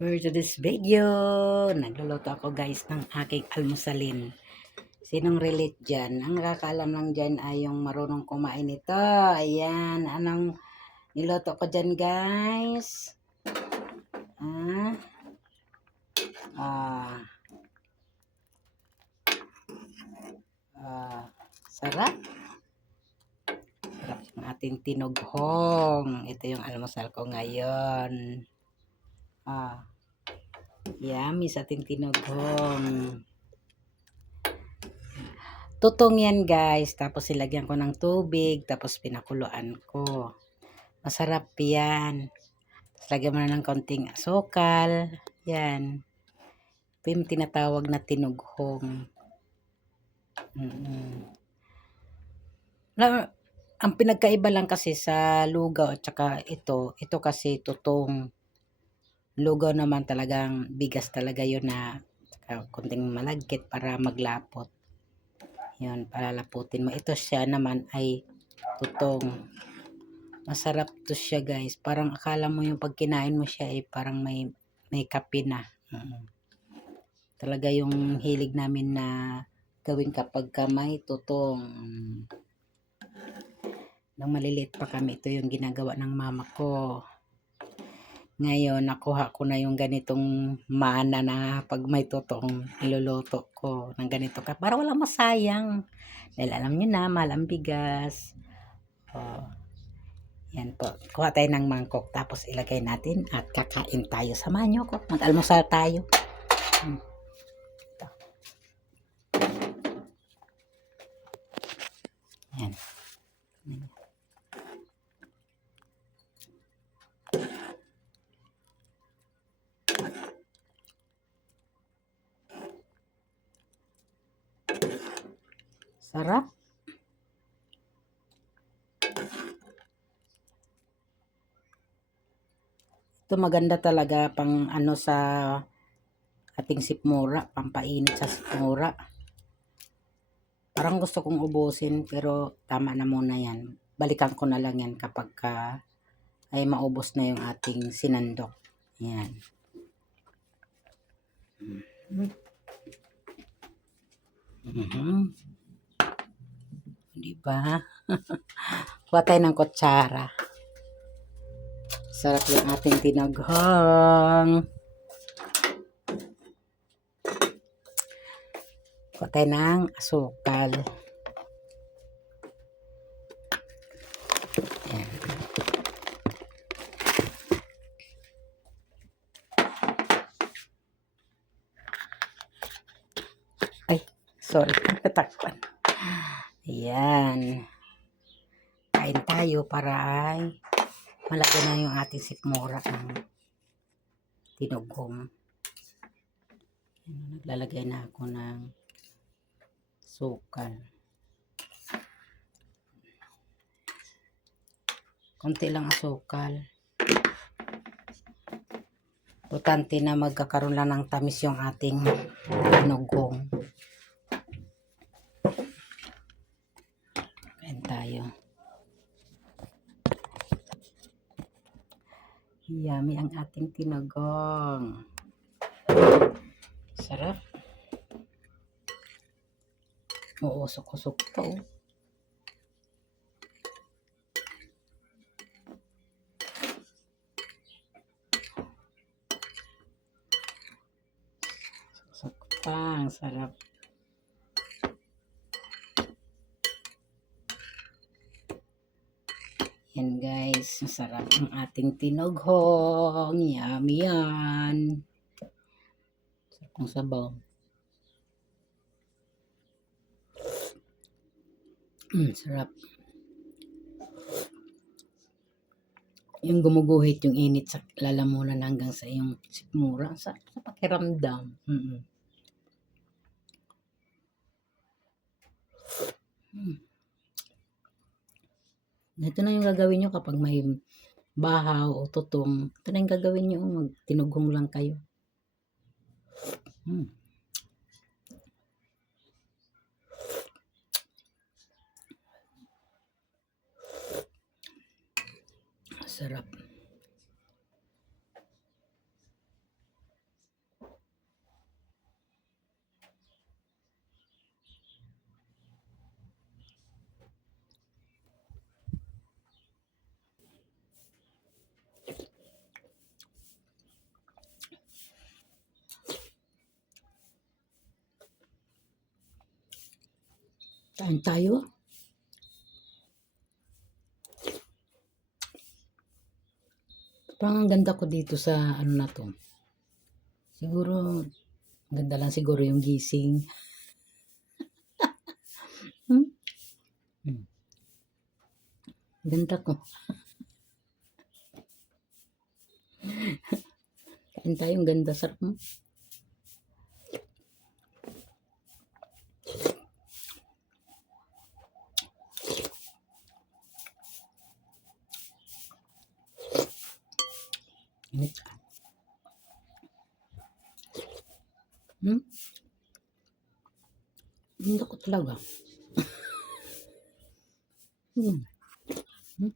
For today's video, nagluluto ako guys ng aking almusalin. Sinong relate dyan? Ang nakakaalam lang dyan ay yung marunong kumain nito. Ayan, anong niluto ko dyan guys? Ah, ah, ah, sarap. Sarap ng ating tinughong. Ito yung almusal ko ngayon. Ah, yummy sa ating tinughong. Tutong yan guys. Tapos ilagyan ko ng tubig. Tapos pinakuluan ko. Masarap yan. Tapos lagyan mo na ng konting asukal. Yan. Ito yung tinatawag na tinughong. Wala- Ang pinagkaiba lang kasi sa lugaw at saka ito, ito kasi tutong lugaw naman talagang bigas talaga yun na saka konting malagkit para maglapot. Yun, palalaputin mo. Ito siya naman ay tutong. Masarap to siya guys. Parang akala mo yung pag kinain mo siya ay parang may, may kape na. Mm. Talaga yung hilig namin na gawin kapag ka may tutong. Nung maliliit pa kami, ito yung ginagawa ng mama ko. Ngayon, nakuha ko na yung ganitong mana na pag may totong niluluto ko ng ganito ka. Para walang masayang. Dahil alam nyo na, mahal ang bigas. Oh. Yan po. Kuha tayo ng mangkok tapos ilagay natin at kakain tayo. Samahan nyo ko. Mag-almusal tayo. Hmm. Ito. Yan. Sarap. Ito maganda talaga pang ano sa ating sipmura, pampainit sa sipmura. Parang gusto kong ubusin pero tama na muna yan. Balikan ko na lang yan kapag ka ay maubos na yung ating sinandok. Yan. Mhm. Di ba? Kuha ng kutsara. Sarap yung ating tinaghang. Kuha tayo ng asukal. Ay, sorry. Natakpan. Ayan. Kain tayo para ay malagyan na yung ating sikmura ng tinugong. Naglalagay na ako ng sukal. Konti lang asukal. Importante na magkakaroon lang ng tamis yung ating tinugong. Kain tayo. Yummy ang ating tinagong. Sarap. Uusok-usok to. oh. Usok pa. Ang sarap. Yan guys, masarap ang ating tinughong. Yummy yan. Sarap ng sabaw. Mm, sarap. Yung gumuguhit yung init sa lalamunan hanggang sa iyong sikmura. Ang Sarap sa pakiramdam. Mm-mm. Mm. Ito na yung gagawin nyo kapag may bahaw o tutong. Ito na yung gagawin nyo. Magtinughong lang kayo. Mm. Sarap. Kain tayo. Parang ang ganda ko dito sa ano na to. Siguro, ganda lang siguro yung gising. hmm? Hmm. Ganda ko. Kain tayo, ang ganda. Sarap mo. Init. Hmm? Ganda ko talaga. hmm. Hmm?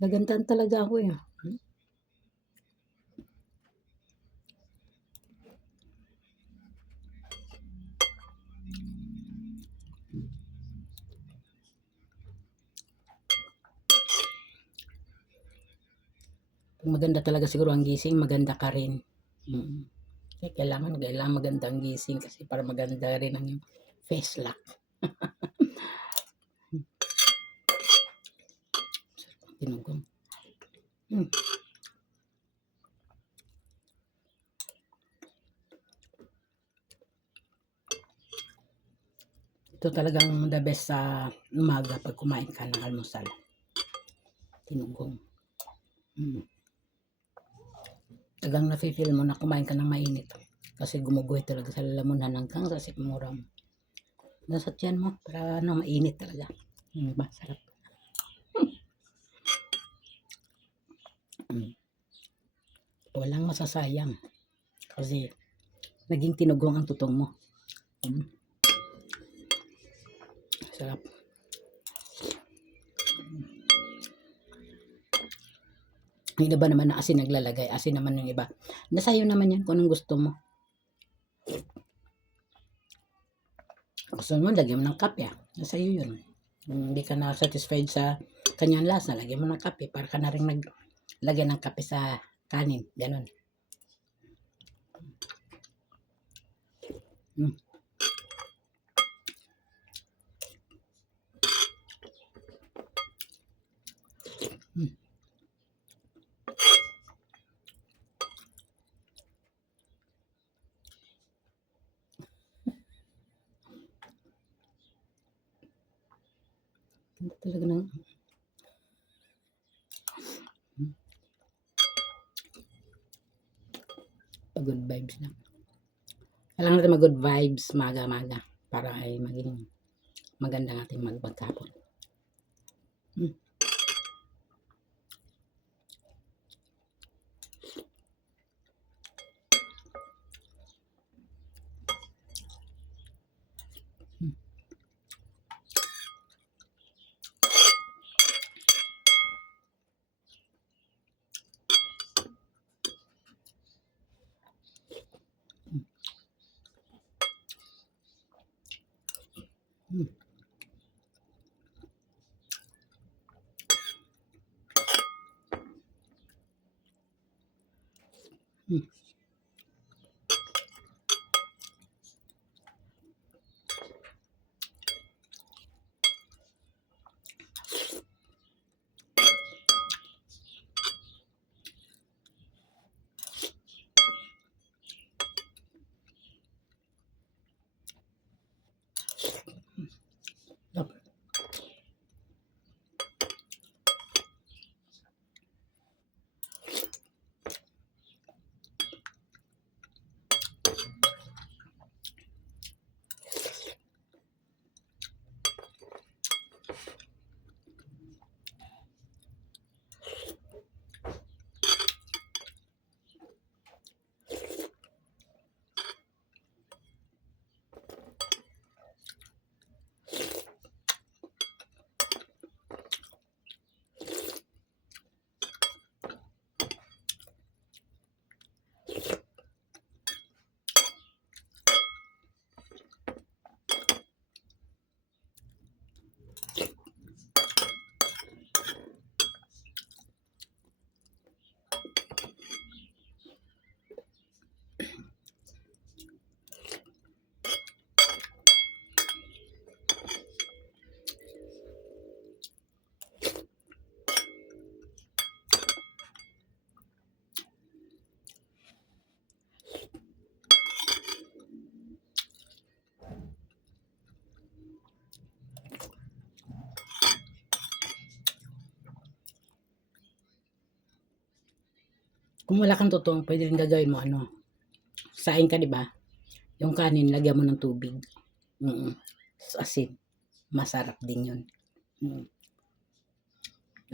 Nagandahan talaga ako eh. Pag maganda talaga siguro ang gising, maganda ka rin. Mm. Kaya kailangan, kailangan maganda ang gising kasi para maganda rin ang face lock. Tinugong. Hmm. Ito talagang the best sa umaga pag kumain ka ng almusal. Tinugong. Hmm. Tagang nafe-feel mo na kumain ka ng mainit. Kasi gumuguhit talaga sa lalamunan hanggang sa sikmura mo. Nasa tiyan mo para ano, mainit talaga. Hmm, ba, sarap. Mm. Walang masasayang. Kasi naging tinugong ang tutong mo. Mm. Sarap. Yung iba naman na asin naglalagay. Asin naman yung iba. Nasayo naman yan kung anong gusto mo. Gusto mo, lagyan mo ng kape. Ah. Nasayo yun. Kung hindi ka na satisfied sa kanyang lasa, lagyan mo ng kape para ka na rin nag lagyan ng kape sa kanin. Ganon. Mm. Mm. Talaga ng good vibes lang. Kailangan natin mag good vibes maga-maga para ay maging maganda ang ating magpagkapon. Hmm. Hmm. Kung wala kang tutong, pwede rin gagawin mo ano. Saing ka, di ba? Yung kanin, lagyan mo ng tubig. Mm Asin. Masarap din yun. Mm.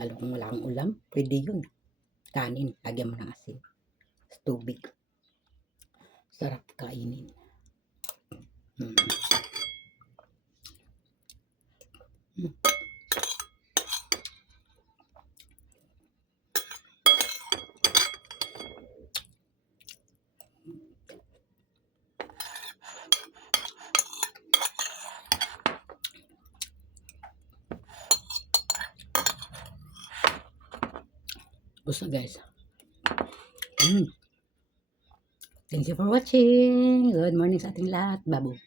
Lalo kung wala kang ulam, pwede yun. Kanin, lagyan mo ng asin. Tubig. Sarap kainin. Mm. Mm. Gusto guys. Mm. Thank you for watching. Good morning sa ating lahat. Babu.